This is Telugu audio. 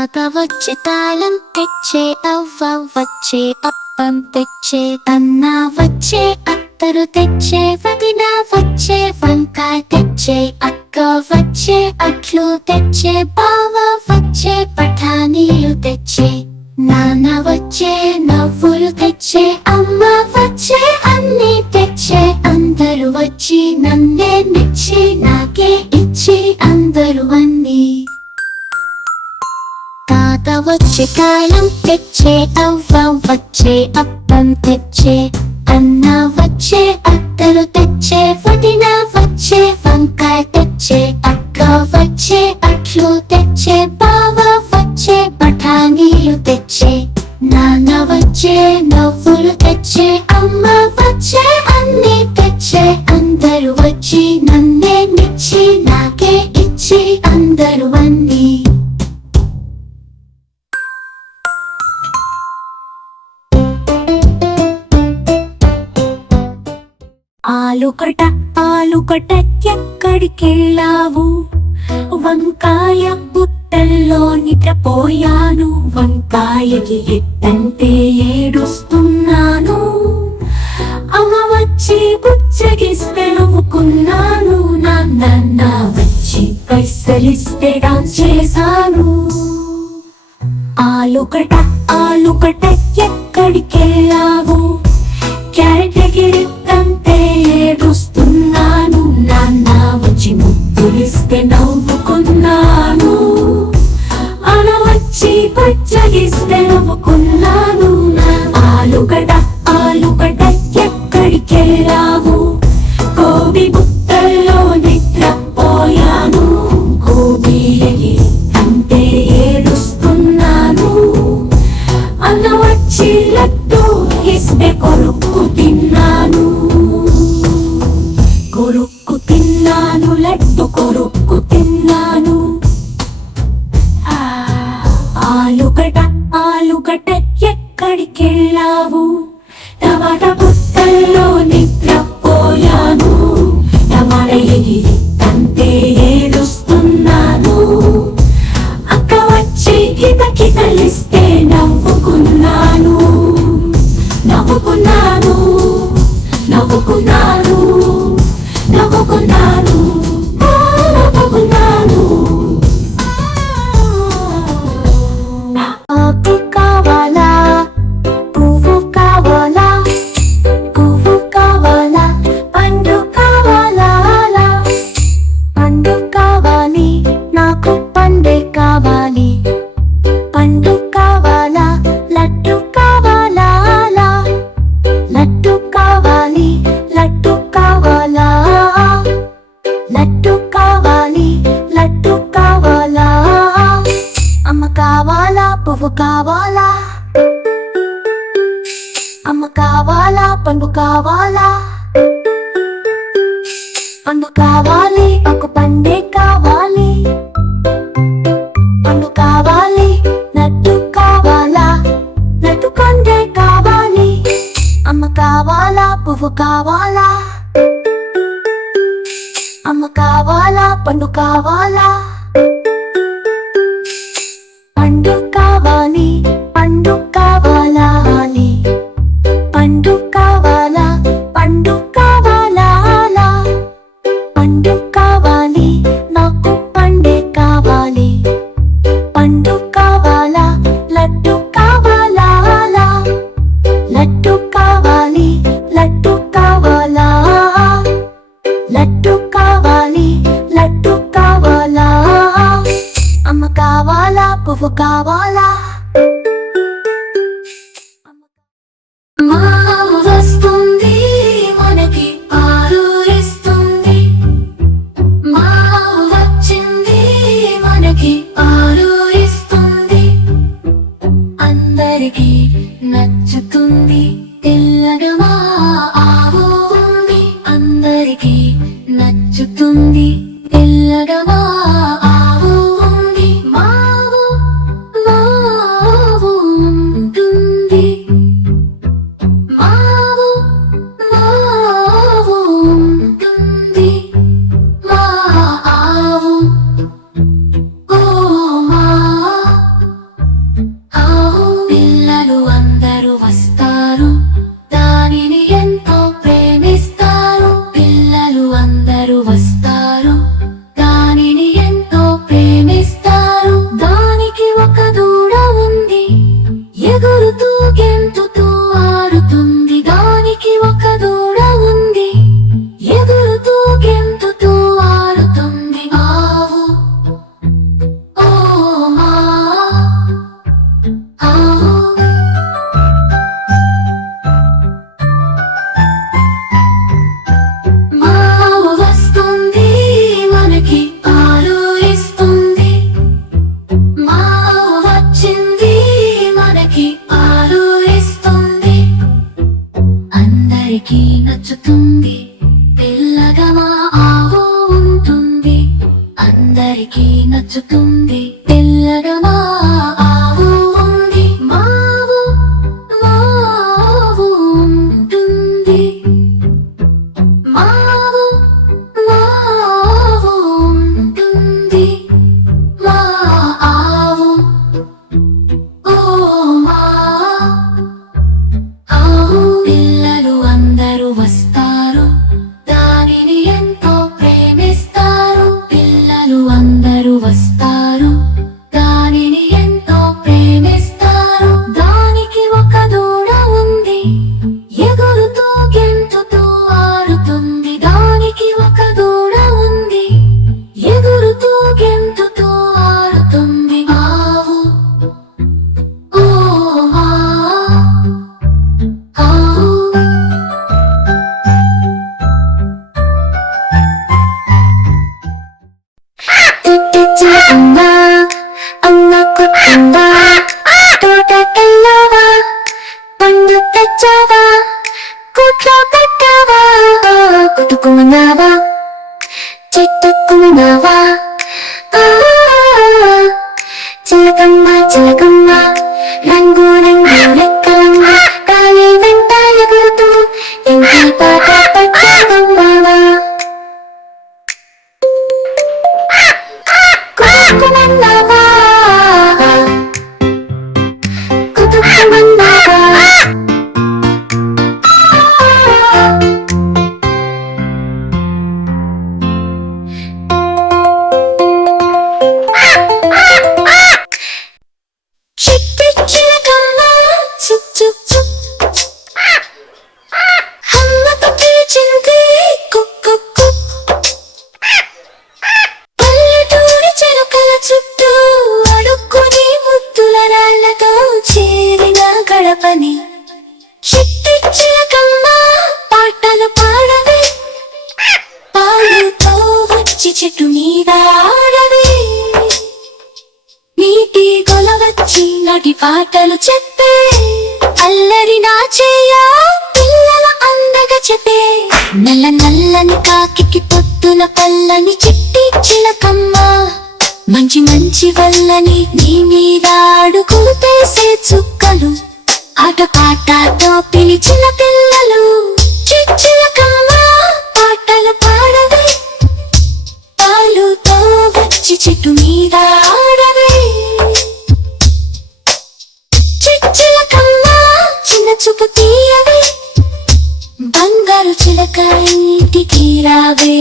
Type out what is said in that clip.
తాత వచ్చే తాళం తెచ్చే, అవ్వ వచ్చే అప్పం తెచ్చే, అన్న వచ్చే అత్తరు తెచ్చే, వదిన వచ్చే వంకాయ తెచ్చే, అక్క వచ్చే అట్లు తెచ్చే, బావ వచ్చే పఠానీలు తెచ్చే, నాన్న వచ్చే నవ్వులు తెచ్చే, అమ్మ వచ్చే అన్నీ తెచ్చే, అందరూ వచ్చి నన్నే మెచ్చి నాకే ఇచ్చి అందరూ అన్నీ. తాత వచ్చే తాళం తెచ్చే, అవ్వ వచ్చే అప్పం తెచ్చే, అన్న వచ్చే అత్తరు తెచ్చే, వదిన వచ్చే వంకాయ తెచ్చే, అక్క వచ్చే అట్లు తెచ్చే, బావ వచ్చే పఠానీలు తెచ్చే, నాన్న వచ్చే నవ్వులు తెచ్చే, అమ్మ వచ్చే అన్నీ తెచ్చే, అందరూ వచ్చి నన్నే మెచ్చి నాకే ఇచ్చి అందరూ అన్నీ. ఆలుకట ఆలుకట ఎక్కడికెళ్ళావు, వంకాయ బుట్టల్లో నిద్రపోయాను, వంకాయకి ఎట్టంటే ఏడుస్తున్నాను, అమ్మ వచ్చి బుచ్చగిస్తే నవ్వుకున్నాను, నాన్న వచ్చి పైసలిస్తే డాన్స్ చేశాను. ఆలుకట ఆలుకట ఎక్కడికెళ్ళావు, క్యారెట్ ఎగిరితంటే ఏడుస్తున్నాను, నాన్న వచ్చి ముద్దులిస్తే నవ్వుకున్నాను, అల వచ్చి పచ్చగిస్తే నవ్వుకున్నాను. ఆలుగడ్డ ఆలుగడ్డ ఎక్కడికెళ్ళావు, గోబీ బుట్టల్లో నిద్రపోయాను, గోబీ ఎగిరితంటే ఏడుస్తున్నాను, అల వచ్చి లడ్డు ఇస్తే కొరుక్కు తిన్నాను, కొరుక్కు తిన్నాను, లడ్డు కొరుక్కు తిన్నాను. ఆలుగడ్డ ఆలుగడ్డ ఎక్కడికెళ్ళావు, టమాటా బుట్టల్లో నిద్రపోయాను, టమాటా ఎగిరి తంతే ఏడుస్తున్నాను, అక్క వచ్చి కితకితలిస్తే నవ్వుకున్నాను, నవ్వుకున్నాను నవ్వుకున్నాను నవ్వుకున్నాను నవ్వుకున్నాను. ఆకు కావాలా, పువ్వు కావాలా, పువ్వు కావాలా, పండు కావాలా, పండు కావాలి నాకు పండే కావాలి, పండు కావాలా, లడ్డు కావాలా, లడ్డు కావాలి లడ్డు కావాలా, లడ్డు కావాలి లడ్డు కావాలా, అమ్మ కావాలా పువ్వు కావాలా, అమ్మ కావాలా పండు కావాలా, పండు కావాలి ఒక పండే కావాలి, పండు కావాలి లడ్డు కావాలా, లడ్డు పండే కావాలి, అమ్మ కావాలా పువ్వు కావాలా, అమ్మ కావాలా పండు కావాలా, పండు కావాలి పండు కావాలా, పండు కావాలా పండు కావాలా, పండు కావాలి నాకు పండే కావాలి, పండు కావాలా లడ్డు కావాలా, లడ్డు కావాలి లడ్డు కావాలా, లడ్డు కావాలి లడ్డు కావాలా, అమ్మ కావాలా పువ్వు కావాలా. మావ వస్తుంది మనకి పాలు ఇస్తుంది, మావ వచ్చింది మనకి పాలు ఇస్తుంది, అందరికీ నచ్చుతుంది తెల్లగా మా ఆవు ఉంది, అందరికీ నచ్చుతుంది తెల్లగా మా ఆవు ఉంది, మావు చిలకమ్మా తోటకెళ్ళావా పండు తెచ్చావా కూట్లో పెట్టావా కుటుకున్నావా చెట్టుకున్నావా చిలకమ్మ చిలకమ్మ రంగు రంగు రెక్కలమ్మ కాలి వెంట ఎగురుతూ ఇంటి పాట పెట్టావమ్మా కుటుకున్నావా కుటుకున్నావా చిట్టి చిలకమ్మ చుక్ చుక్ చుక్ అమ్మతో పిలిచింది కుక్ కుక్ కుక్ పల్లెటూరి చిలుకల చుట్టూ అడుక్కుని ముద్దుల రాళ్ళతో చేరిన గడపని చిట్టి చిలకమ్మ పాటలు పాడవే పాలుతో వచ్చి చెట్టు మీద ఆడవే నీటి కొలవచ్చి నటి పాటలు చెప్పే అల్లరి నా చెయ్య పిల్లల అందగా చెప్పే నల్ల నల్లని కాకి పొత్తుల పల్లని చిట్టి చిలకమ్మ మంచి మంచి వల్లని నీ మీద అడుగులు తీసే చుక్కలు ఆట పాటతో పిలిచిన పిల్లలు చిలకమ్మ పాటలు పాడవే పాలుతో వచ్చి చెట్టు మీద ఆడవే చిలకమ్మ చిన్న చూపు తీయవే బంగారు చిలక ఇంటికి రావే